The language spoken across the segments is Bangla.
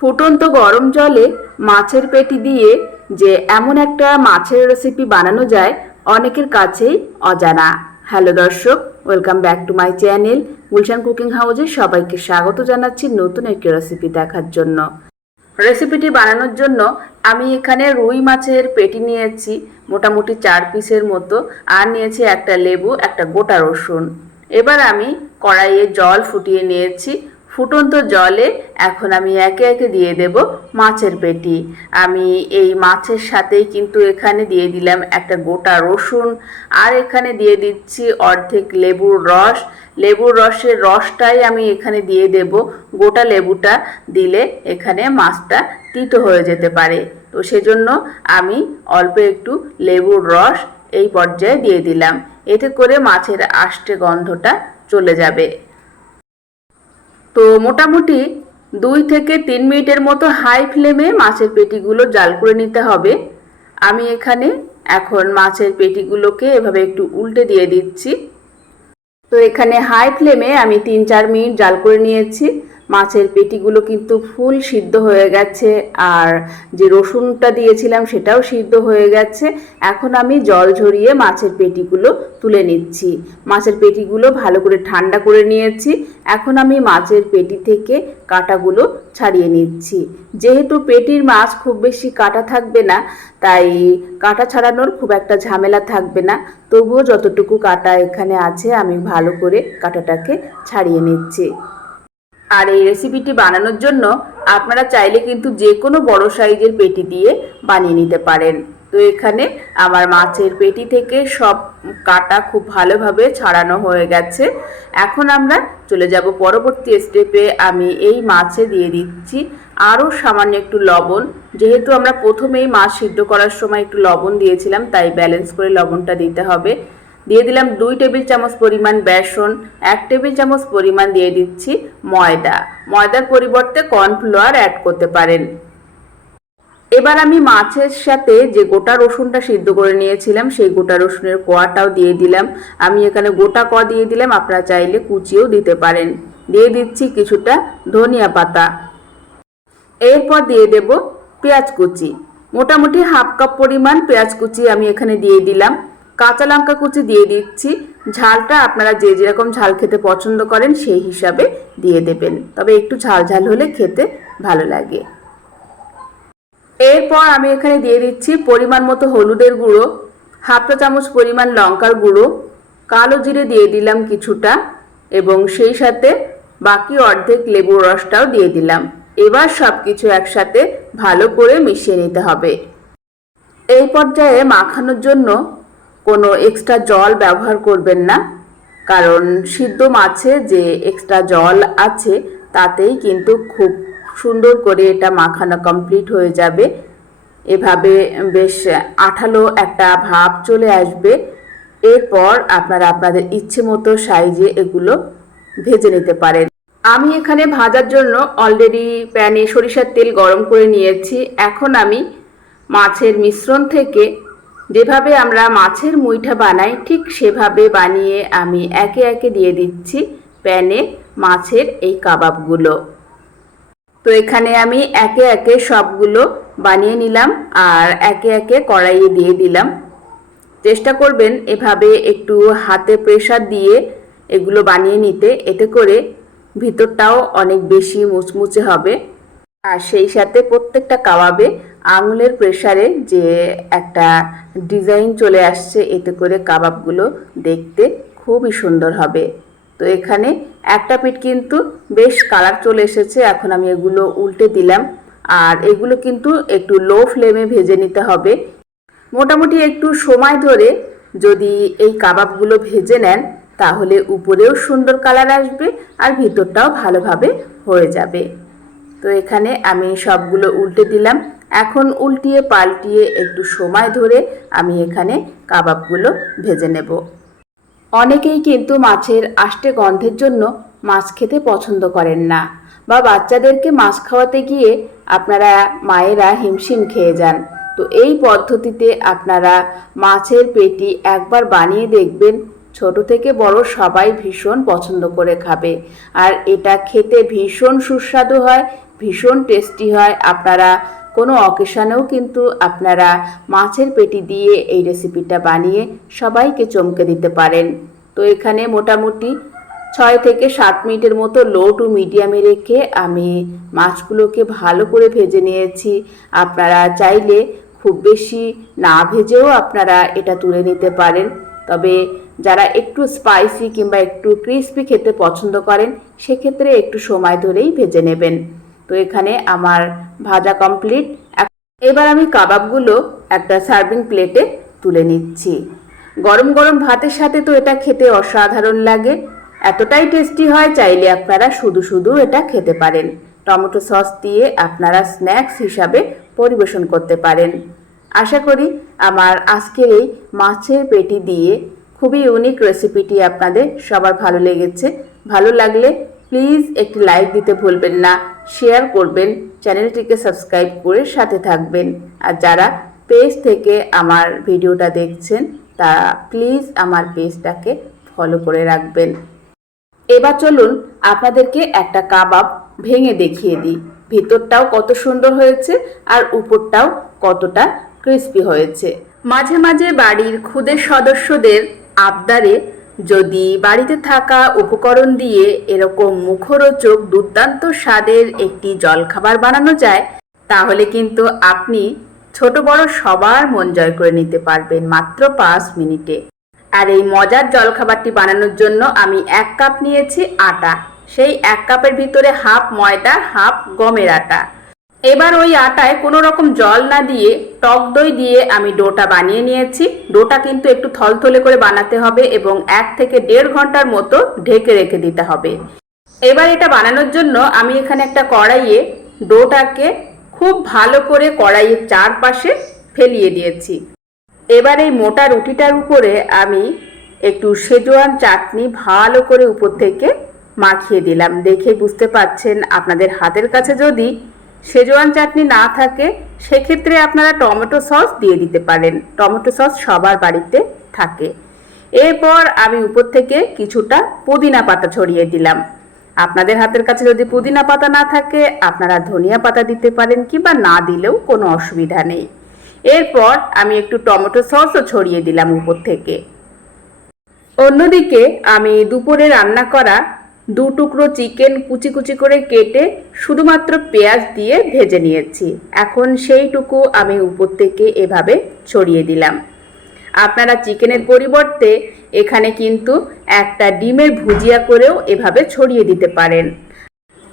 ফুটন্ত গরম জলে মাছের পেটি দিয়ে যে এমন একটা মাছের রেসিপি বানানো যায়, অনেকের কাছেই অজানা। হ্যালো দর্শক welcome back to my channel Gulshan cooking হাউসে সবাইকে স্বাগত জানাচ্ছি নতুন একটি রেসিপি দেখার জন্য। রেসিপিটি বানানোর জন্য আমি এখানে রুই মাছের পেটি নিয়েছি, মোটামুটি চার পিসের মতো, আর নিয়েছি একটা লেবু, একটা গোটা রসুন। এবার আমি কড়াইয়ে জল ফুটিয়ে নিয়েছি ফুটন্ত জলে এখন আমি একে একে দিয়ে দেব মাছের পেটি। আমি এই মাছের সাথেই কিন্তু এখানে দিয়ে দিলাম একটা গোটা রসুন আর এখানে দিয়ে দিচ্ছি অর্ধেক লেবুর রস। লেবুর রসের রসটাই আমি এখানে দিয়ে দেব। গোটা লেবুটা দিলে এখানে মাছটা তিতো হয়ে যেতে পারে। তো সেজন্য আমি অল্প একটু লেবুর রস এই পর্যায়ে দিয়ে দিলাম। এতে করে মাছের আষ্টে গন্ধটা চলে যাবে। তো মোটামুটি দুই থেকে তিন মিনিটের মতো হাই ফ্লেমে মাছের পেটিগুলো জাল করে নিতে হবে। আমি এখানে এখন মাছের পেটিগুলোকে এভাবে একটু উল্টে দিয়ে দিচ্ছি। তো এখানে হাই ফ্লেমে আমি তিন চার মিনিট জাল করে নিয়েছি। মাছের পেটিগুলো কিন্তু ফুল সিদ্ধ হয়ে গেছে আর যে রসুনটা দিয়েছিলাম সেটাও সিদ্ধ হয়ে গেছে। এখন আমি জল ঝরিয়ে মাছের পেটিগুলো তুলে নিচ্ছি। মাছের পেটিগুলো ভালো করে ঠান্ডা করে নিয়েছি। এখন আমি মাছের পেটি থেকে কাঁটাগুলো ছাড়িয়ে নিচ্ছি। যেহেতু পেটির মাছ খুব বেশি কাটা থাকবে না, তাই কাঁটা ছাড়ানোর খুব একটা ঝামেলা থাকবে না। তবুও যতটুকু কাটা এখানে আছে, আমি ভালো করে কাঁটাটাকে ছাড়িয়ে নিচ্ছি। আর এই রেসিপিটি বানানোর জন্য আপনারা চাইলে কিন্তু যে কোনো বড় সাইজের পেটি দিয়ে বানিয়ে নিতে পারেন। তো এখানে আমার মাছের পেটি থেকে সব কাটা খুব ভালোভাবে ছাড়ানো হয়ে গেছে। এখন আমরা চলে যাব পরবর্তী স্টেপে আমি এই মাছে দিয়ে দিচ্ছি আরও সামান্য একটু লবণ। যেহেতু আমরা প্রথমেই মাছ সিদ্ধ করার সময় একটু লবণ দিয়েছিলাম, তাই ব্যালেন্স করে লবণটা দিতে হবে। দিয়ে দিলাম দুই টেবিল চামচ পরিমাণ বেসন, এক টেবিল চামচ পরিমাণ দিয়ে দিচ্ছি ময়দা। ময়দার পরিবর্তে কর্নফ্লাওয়ার অ্যাড করতে পারেন। এবার আমি মাছের সাথে যে গোটা রসুনটা সিদ্ধ করে নিয়েছিলাম, সেই গোটা রসুনের কোয়াটাও দিয়ে দিলাম। আমি এখানে গোটা ক দিয়ে দিলাম, আপনারা চাইলে কুচিও দিতে পারেন। দিয়ে দিচ্ছি কিছুটা ধনিয়া পাতা। এরপর দিয়ে দেব পেঁয়াজ কুচি। মোটামুটি হাফ কাপ পরিমাণ পেঁয়াজ কুচি আমি এখানে দিয়ে দিলাম। কাঁচা লঙ্কা কুচি দিয়ে দিচ্ছি। ঝালটা আপনারা যে যেরকম ঝাল খেতে পছন্দ করেন সেই হিসাবে দিয়ে দেবেন। তবে একটু ঝাল ঝাল হলে খেতে ভালো লাগে। এরপর আমি এখানে দিয়ে দিচ্ছি পরিমাণ মতো হলুদের গুঁড়ো হাফটা চামচ পরিমাণ লঙ্কার গুঁড়ো, কালো জিরে দিয়ে দিলাম কিছুটা এবং সেই সাথে বাকি অর্ধেক লেবুর রসটাও দিয়ে দিলাম। এবার সব কিছু একসাথে ভালো করে মিশিয়ে নিতে হবে। এই পর্যায়ে মাখানোর জন্য কোনো এক্সট্রা জল ব্যবহার করবেন না। কারণ সিদ্ধ মাছে যে এক্সট্রা জল আছে, তাতেই কিন্তু খুব সুন্দর করে এটা মাখানো কমপ্লিট হয়ে যাবে। এভাবে বেশ আঠালো একটা ভাব চলে আসবে। এরপর আপনারা আপনাদের ইচ্ছে মতো সাইজে এগুলো ভেজে নিতে পারেন। আমি এখানে ভাজার জন্য অলরেডি প্যানে সরিষার তেল গরম করে নিয়েছি। এখন আমি মাছের মিশ্রণ থেকে যেভাবে আমরা মাছের মুইঠা বানাই, ঠিক সেভাবে বানিয়ে আমি একে একে দিয়ে দিচ্ছি প্যানে মাছের এই কাবাবগুলো। তো এখানে আমি একে একে সবগুলো বানিয়ে নিলাম আর একে একে কড়াইয়ে দিয়ে দিলাম। চেষ্টা করবেন এভাবে একটু হাতে প্রেশার দিয়ে এগুলো বানিয়ে নিতে, এতে করে ভিতরটাও অনেক বেশি মুচমুচে হবে। আর সেই সাথে প্রত্যেকটা কাবাবে আঙুলের প্রেসারে যে একটা ডিজাইন চলে আসছে, এতে করে কাবাবগুলো দেখতে খুবই সুন্দর হবে। তো এখানে একটা পিঠ কিন্তু বেশ কালার চলে এসেছে, এখন আমি এগুলো উল্টে দিলাম। আর এগুলো কিন্তু একটু লো ফ্লেমে ভেজে নিতে হবে। মোটামুটি একটু সময় ধরে যদি এই কাবাবগুলো ভেজে নেন, তাহলে উপরেও সুন্দর কালার আসবে আর ভিতরটাও ভালোভাবে হয়ে যাবে। তো এখানে আমি সবগুলো উল্টে দিলাম। এখন উল্টিয়ে পাল্টিয়ে একটু সময় ধরে আমি এখানে কাবাবগুলো ভেজে নেব। অনেকেই কিন্তু মাছের আষ্টে গন্ধের জন্য মাছ খেতে পছন্দ করেন না বা বাচ্চাদেরকে মাছ খাওয়াতে গিয়ে আপনারা মায়েরা হিমশিম খেয়ে যান। তো এই পদ্ধতিতে আপনারা মাছের পেটি একবার বানিয়ে দেখবেন, ছোট থেকে বড় সবাই ভীষণ পছন্দ করে খাবে। আর এটা খেতে ভীষণ সুস্বাদু হয় ভীষণ টেস্টি হয়। আপনারা কোনো অকেশনেও কিন্তু আপনারা মাছের পেটি দিয়ে এই রেসিপিটা বানিয়ে সবাইকে চমকে দিতে পারেন। তো এখানে মোটামুটি ছয় থেকে সাত মিনিটের মতো লো টু মিডিয়ামে রেখে আমি মাছগুলোকে ভালো করে ভেজে নিয়েছি। আপনারা চাইলে খুব বেশি না ভেজেও আপনারা এটা তুলে নিতে পারেন। তবে যারা একটু স্পাইসি কিংবা একটু ক্রিস্পি খেতে পছন্দ করেন, সেক্ষেত্রে একটু সময় ধরেই ভেজে নেবেন। তো এখানে আমার ভাজা কমপ্লিট এবার আমি কাবাবগুলো একটা সার্ভিং প্লেটে তুলে নিচ্ছি। গরম গরম ভাতের সাথে তো এটা খেতে অসাধারণ লাগে। এতটাই টেস্টি হয়, চাইলে আপনারা শুধু শুধু এটা খেতে পারেন। টমেটো সস দিয়ে আপনারা স্ন্যাক্স হিসাবে পরিবেশন করতে পারেন। আশা করি আমার আজকের এই মাছের পেটি দিয়ে খুবই ইউনিক রেসিপিটি আপনাদের সবার ভালো লেগেছে। ভালো লাগলে প্লিজ একটি লাইক দিতে ভুলবেন না। শেয়ার করবেন, চ্যানেলটিকে সাবস্ক্রাইব করে সাথে থাকবেন। আর যারা পেজ থেকে আমার ভিডিওটা দেখছেন, তারা প্লিজ আমার পেজটাকে ফলো করে রাখবেন। এবার চলুন আপনাদেরকে একটা কাবাব ভেঙে দেখিয়ে দিই। ভিতরটাও কত সুন্দর হয়েছে আর উপরটাও কতটা ক্রিস্পি হয়েছে। মাঝে মাঝে বাড়ির খুদের সদস্যদের আবদারে যদি বাড়িতে থাকা উপকরণ দিয়ে এরকম মুখরোচক দুর্দান্ত স্বাদের একটি জলখাবার বানানো যায়, তাহলে কিন্তু আপনি ছোট বড় সবার মন জয় করে নিতে পারবেন মাত্র পাঁচ মিনিটে। আর এই মজার জলখাবারটি বানানোর জন্য আমি এক কাপ নিয়েছি আটা। সেই এক কাপের ভিতরে হাফ ময়দা হাফ গমের আটা। এবার ওই আটায় কোনো রকম জল না দিয়ে, টক দই দিয়ে আমি ডোটা বানিয়ে নিয়েছি। ডোটা কিন্তু একটু থলথলে করে বানাতে হবে এবং এক থেকে দেড় ঘণ্টার মতো ঢেকে রেখে দিতে হবে। এবার এটা বানানোর জন্য আমি এখানে একটা কড়াইয়ে ডোটাকে খুব ভালো করে কড়াইয়ের চারপাশে ফেলিয়ে দিয়েছি। এবার এই মোটা রুটিটার উপরে আমি একটু সেজোয়ান চাটনি ভালো করে উপর থেকে মাখিয়ে দিলাম। দেখে বুঝতে পাচ্ছেন আপনাদের হাতের কাছে যদি সেজোয়ান চাটনি না থাকে, সেক্ষেত্রে আপনারা টমেটো সস দিয়ে দিতে পারেন। টমেটো সস সবার বাড়িতে থাকে। এরপর আমি উপর থেকে কিছুটা পুদিনা পাতা ছড়িয়ে দিলাম। আপনাদের হাতের কাছে যদি পুদিনা পাতা না থাকে, আপনারা ধনিয়া পাতা দিতে পারেন কিংবা না দিলেও কোনো অসুবিধা নেই। এরপর আমি একটু টমেটো সসও ছড়িয়ে দিলাম উপর থেকে। অন্যদিকে আমি দুপুরে রান্না করা দু টুকরো চিকেন কুচি কুচি করে কেটে শুধুমাত্র পেঁয়াজ দিয়ে ভেজে নিয়েছি। এখন সেইটুকু আমি উপর থেকে এভাবে ছড়িয়ে দিলাম। আপনারা চিকেনের পরিবর্তে এখানে কিন্তু একটা ডিমের ভুজিয়া করেও এভাবে ছড়িয়ে দিতে পারেন।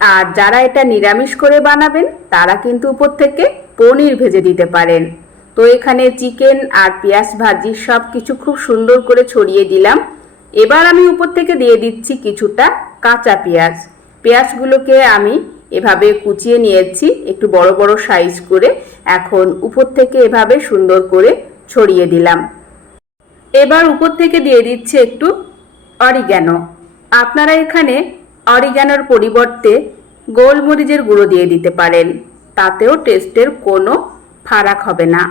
আর যারা এটা নিরামিষ করে বানাবেন, তারা কিন্তু উপর থেকে পনির ভেজে দিতে পারেন। তো এখানে চিকেন আর পেঁয়াজ ভাজি সব কিছু খুব সুন্দর করে ছড়িয়ে দিলাম। এবার আমি উপর থেকে দিয়ে দিচ্ছি কিছুটা কাঁচা পেঁয়াজ। পেঁয়াজগুলোকে আমি এভাবে কুচিয়ে নিয়েছি, একটু বড় বড় সাইজ করে। এখন উপর থেকে এভাবে সুন্দর করে ছড়িয়ে দিলাম। এবার উপর থেকে দিয়ে দিচ্ছি একটু অরিগ্যানো আপনারা এখানে অরিগ্যানোর পরিবর্তে গোলমরিচের গুঁড়ো দিয়ে দিতে পারেন। তাতেও টেস্টের কোনো ফারাক হবে না।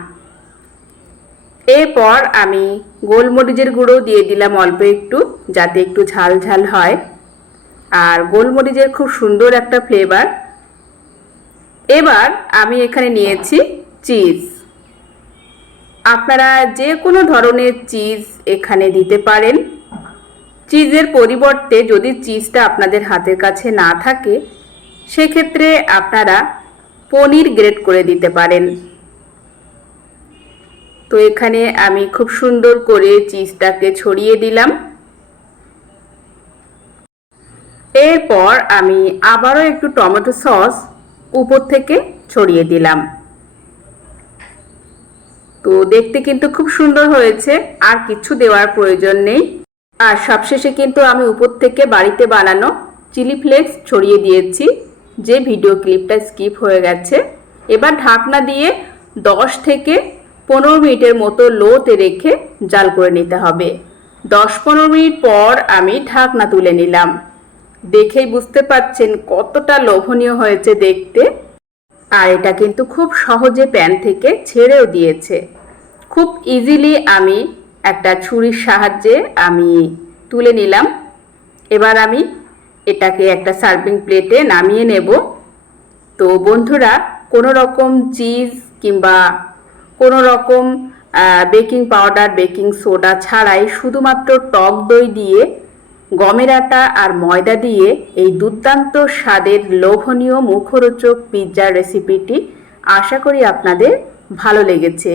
এরপর আমি গোলমরিচের গুঁড়ো দিয়ে দিলাম অল্প একটু, যাতে একটু ঝাল ঝাল হয়। আর গোলমরিচের খুব সুন্দর একটা ফ্লেভার এবার আমি এখানে নিয়েছি চিজ আপনারা যে কোনো ধরনের চিজ এখানে দিতে পারেন। চিজের পরিবর্তে যদি চিজটা আপনাদের হাতের কাছে না থাকে, সেক্ষেত্রে আপনারা পনির গ্রেট করে দিতে পারেন। তো এখানে আমি খুব সুন্দর করে চিজটাকে ছড়িয়ে দিলাম। এরপর আমি আবারও একটু টমেটো সস উপর থেকে ছড়িয়ে দিলাম। তো দেখতে কিন্তু খুব সুন্দর হয়েছে, আর কিছু দেওয়ার প্রয়োজন নেই। আর সবশেষে কিন্তু আমি উপর থেকে বাড়িতে বানানো চিলি ফ্লেক্স ছড়িয়ে দিয়েছি, যে ভিডিও ক্লিপটা স্কিপ হয়ে গেছে। এবার ঢাকনা দিয়ে দশ থেকে পনেরো মিনিটের মতো লোতে রেখে জাল করে নিতে হবে। দশ পনেরো মিনিট পর আমি ঢাকনা তুলে নিলাম। দেখেই বুঝতে পাচ্ছেন কতটা লোভনীয় হয়েছে দেখতে। আর এটা কিন্তু খুব সহজে প্যান থেকে ছেড়েও দিয়েছে। খুব ইজিলি আমি একটা ছুরির সাহায্যে আমি তুলে নিলাম। এবার আমি এটাকে একটা সার্ভিং প্লেটে নামিয়ে নেব। তো বন্ধুরা কোনো রকম চিজ কিংবা কোনো রকম বেকিং পাউডার বেকিং সোডা ছাড়াই শুধুমাত্র টক দই দিয়ে গমের আটা আর ময়দা দিয়ে এই দুর্দান্ত স্বাদের লোভনীয় মুখরোচক পিৎজার রেসিপিটি আশা করি আপনাদের ভালো লেগেছে।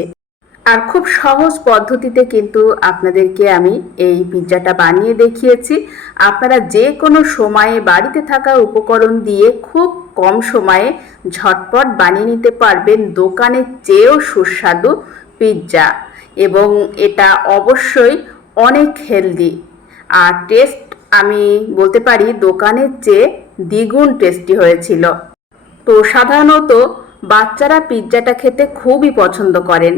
আর খুব সহজ পদ্ধতিতে কিন্তু আপনাদেরকে আমি এই পিৎজাটা বানিয়ে দেখিয়েছি। আপনারা যে কোনো সময়ে বাড়িতে থাকা উপকরণ দিয়ে খুব কম সময়ে ঝটপট বানিয়ে নিতে পারবেন দোকানের চেয়েও সুস্বাদু পিৎজা। এবং এটা অবশ্যই অনেক হেলদি আর টেস্ট আমি বলতে পারি দোকানের চেয়ে দ্বিগুণ টেস্টি হয়েছিল। তো সাধারণত বাচ্চারা পিৎজাটা খেতে খুবই পছন্দ করেন।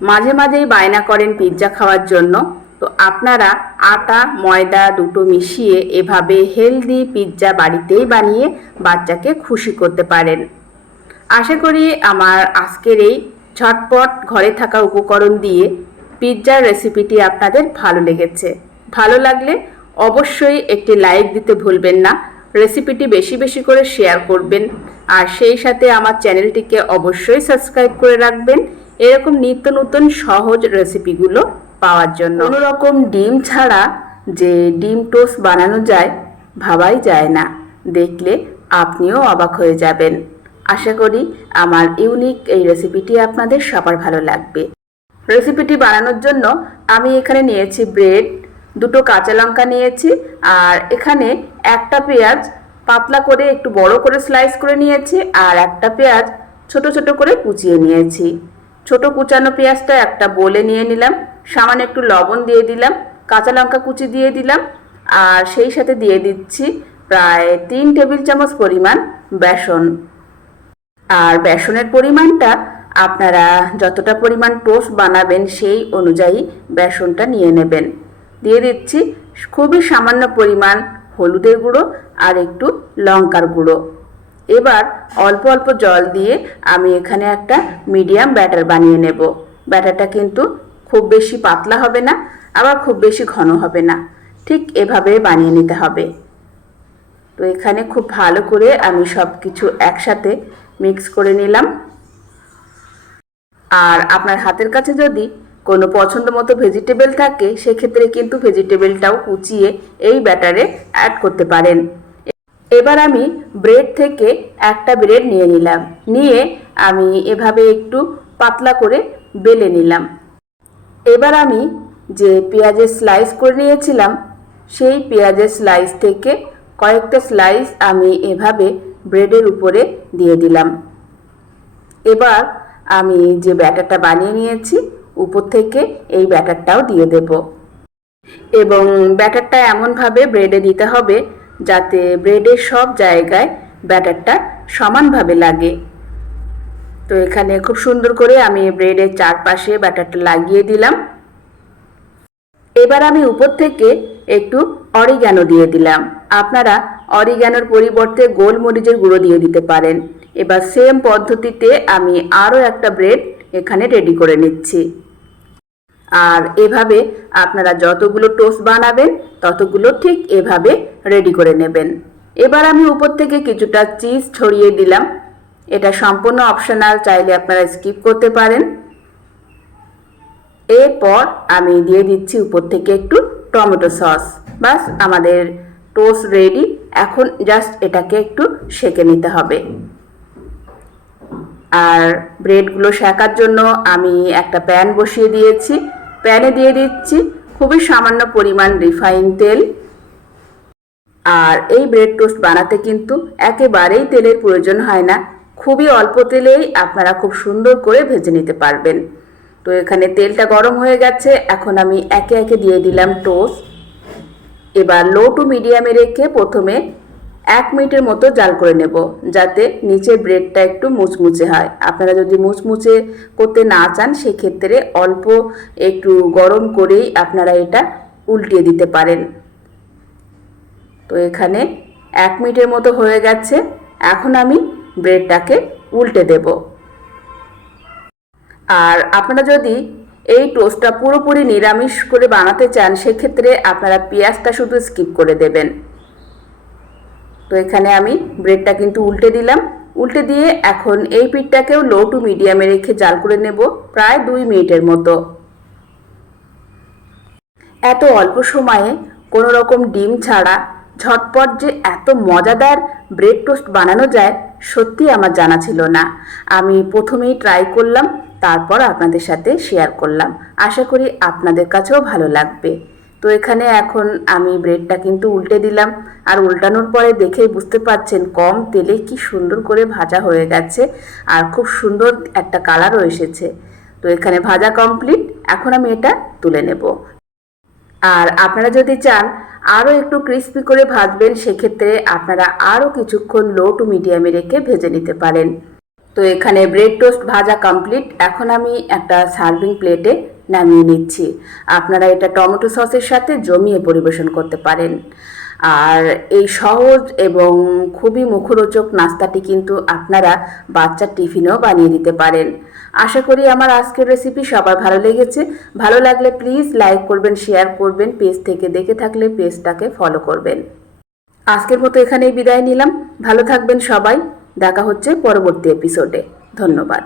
মাঝে মাঝেই বায়না করেন পিৎজা খাওয়ার জন্য। তো আপনারা আটা, ময়দা দুটো মিশিয়ে এভাবে হেলদি পিৎজা বাড়িতেই বানিয়ে বাচ্চাকে খুশি করতে পারেন। আশা করি আমার আজকের এই ঝটপট ঘরে থাকা উপকরণ দিয়ে পিৎজার রেসিপিটি আপনাদের ভালো লেগেছে। ভালো লাগলে অবশ্যই একটি লাইক দিতে ভুলবেন না। রেসিপিটি বেশি বেশি করে শেয়ার করবেন। আর সেই সাথে আমার চ্যানেলটিকে অবশ্যই সাবস্ক্রাইব করে রাখবেন। এরকম নিত্য নতুন সহজ রেসিপিগুলো পাওয়ার জন্য। কোনো রকম ডিম ছাড়া যে ডিম টোস্ট বানানো যায়, ভাবাই যায় না। দেখলে আপনিও অবাক হয়ে যাবেন। আশা করি আমার ইউনিক এই রেসিপিটি আপনাদের সবার ভালো লাগবে। রেসিপিটি বানানোর জন্য আমি এখানে নিয়েছি ব্রেড দুটো কাঁচা লঙ্কা নিয়েছি, আর এখানে একটা পেঁয়াজ পাতলা করে একটু বড় করে স্লাইস করে নিয়েছি, আর একটা পেঁয়াজ ছোট ছোট করে কুচিয়ে নিয়েছি। ছোট কুচানো পেঁয়াজটা একটা বলে নিয়ে নিলাম, সামান্য একটু লবণ দিয়ে দিলাম, কাঁচা লঙ্কা কুচি দিয়ে দিলাম, আর সেই সাথে দিয়ে দিচ্ছি প্রায় তিন টেবিল চামচ পরিমাণ বেসন। আর বেসনের পরিমাণটা আপনারা যতটা পরিমাণ টোস্ট বানাবেন সেই অনুযায়ী বেসনটা নিয়ে নেবেন। দিয়ে দিচ্ছি খুবই সামান্য পরিমাণ হলুদের গুঁড়ো আর একটু লঙ্কার গুঁড়ো। এবার অল্প অল্প জল দিয়ে আমি এখানে একটা মিডিয়াম ব্যাটার বানিয়ে নেব। ব্যাটারটা কিন্তু খুব বেশি পাতলা হবে না, আবার খুব বেশি ঘন হবে না। ঠিক এভাবে বানিয়ে নিতে হবে। তো এখানে খুব ভালো করে আমি সব কিছু একসাথে মিক্স করে নিলাম। আর আপনার হাতের কাছে যদি কোনো পছন্দ মতো ভেজিটেবল থাকে, সেক্ষেত্রে কিন্তু ভেজিটেবলটাও কুচিয়ে এই ব্যাটারে অ্যাড করতে পারেন। এবার আমি ব্রেড থেকে একটা ব্রেড নিয়ে নিলাম। নিয়ে আমি এভাবে একটু পাতলা করে বেলে নিলাম। এবার আমি যে পেঁয়াজের স্লাইস করে নিয়েছিলাম, সেই পেঁয়াজের স্লাইস থেকে কয়েকটা স্লাইস আমি এভাবে ব্রেডের উপরে দিয়ে দিলাম। এবার আমি যে ব্যাটারটা বানিয়ে নিয়েছি উপর থেকে এই ব্যাটারটাও দিয়ে দেব। এবং ব্যাটারটা এমনভাবে ব্রেডে দিতে হবে যাতে ব্রেডের সব জায়গায় ব্যাটারটা সমানভাবে লাগে। তো এখানে খুব সুন্দর করে আমি ব্রেডের চারপাশে ব্যাটারটা লাগিয়ে দিলাম। এবার আমি উপর থেকে একটু অরিগ্যানো দিয়ে দিলাম। আপনারা অরিগ্যানোর পরিবর্তে গোলমরিচের গুঁড়ো দিয়ে দিতে পারেন। এবার সেম পদ্ধতিতে আমি আরও একটা ব্রেড এখানে রেডি করে নিচ্ছি। আর এভাবে আপনারা যতগুলো টোস্ট বানাবেন, ততগুলো ঠিক এভাবে রেডি করে নেবেন। এবার আমি উপর থেকে কিছুটা চিজ ছড়িয়ে দিলাম। এটা সম্পূর্ণ অপশনাল চাইলে আপনারা স্কিপ করতে পারেন। এরপর আমি দিয়ে দিচ্ছি উপর থেকে একটু টমেটো সস। বাস, আমাদের টোস্ট রেডি এখন জাস্ট এটাকে একটু সেকে নিতে হবে। আর ব্রেডগুলো শেখার জন্য আমি একটা প্যান বসিয়ে দিয়েছি। প্যানে দিয়ে দিচ্ছি খুবই সামান্য পরিমাণ রিফাইন তেল। আর এই ব্রেড টোস্ট বানাতে কিন্তু একেবারেই তেলের প্রয়োজন হয় না। খুবই অল্প তেলেই আপনারা খুব সুন্দর করে ভেজে নিতে পারবেন। তো এখানে তেলটা গরম হয়ে গেছে, এখন আমি একে একে দিয়ে দিলাম টোস্ট। এবার লো টু মিডিয়ামে রেখে প্রথমে এক মিনিটের মতো জাল করে নেব, যাতে নিচের ব্রেডটা একটু মুচমুচে হয়। আপনারা যদি মুচমুচে করতে না চান, সেক্ষেত্রে অল্প একটু গরম করেই আপনারা এটা উল্টিয়ে দিতে পারেন। তো এখানে এক মিনিটের মতো হয়ে গেছে। এখন আমি ব্রেডটাকে উল্টে দেব। আর আপনারা যদি এই টোস্টটা পুরোপুরি নিরামিষ করে বানাতে চান, সেক্ষেত্রে আপনারা পেঁয়াজটা শুধু স্কিপ করে দেবেন। তো এখানে আমি ব্রেডটা কিন্তু উল্টে দিলাম। উল্টে দিয়ে এখন এই পিঠটাকেও লো টু মিডিয়ামে রেখে জাল করে নেব প্রায় দুই মিনিটের মতো। এত অল্প সময়ে কোনো রকম ডিম ছাড়া ঝটপট যে এত মজাদার ব্রেড টোস্ট বানানো যায়, সত্যি আমার জানা ছিল না। আমি প্রথমেই ট্রাই করলাম, তারপর আপনাদের সাথে শেয়ার করলাম। আশা করি আপনাদের কাছেও ভালো লাগবে। তো এখানে এখন আমি ব্রেডটা কিন্তু উল্টে দিলাম। আর উল্টানোর পরে দেখেই বুঝতে পারছেন, কম তেলে কি সুন্দর করে ভাজা হয়ে গেছে আর খুব সুন্দর একটা কালারও এসেছে। তো এখানে ভাজা কমপ্লিট এখন আমি এটা তুলে নেব। আর আপনারা যদি চান আরও একটু ক্রিস্পি করে ভাজবেন, সেক্ষেত্রে আপনারা আরও কিছুক্ষণ লো টু মিডিয়ামে রেখে ভেজে নিতে পারেন। তো এখানে ব্রেড টোস্ট ভাজা কমপ্লিট এখন আমি একটা সার্ভিং প্লেটে নামিয়ে নিচ্ছি। আপনারা এটা টমেটো সসের সাথে জমিয়ে পরিবেশন করতে পারেন। আর এই সহজ এবং খুবই মুখরোচক নাস্তাটি কিন্তু আপনারা বাচ্চার টিফিনেও বানিয়ে দিতে পারেন। আশা করি আমার আজকের রেসিপি সবার ভালো লেগেছে। ভালো লাগলে প্লিজ লাইক করবেন শেয়ার করবেন পেজ থেকে দেখে থাকলে পেজটাকে ফলো করবেন। আজকের মতো এখানেই বিদায় নিলাম। ভালো থাকবেন সবাই। দেখা হচ্ছে পরবর্তী এপিসোডে ধন্যবাদ।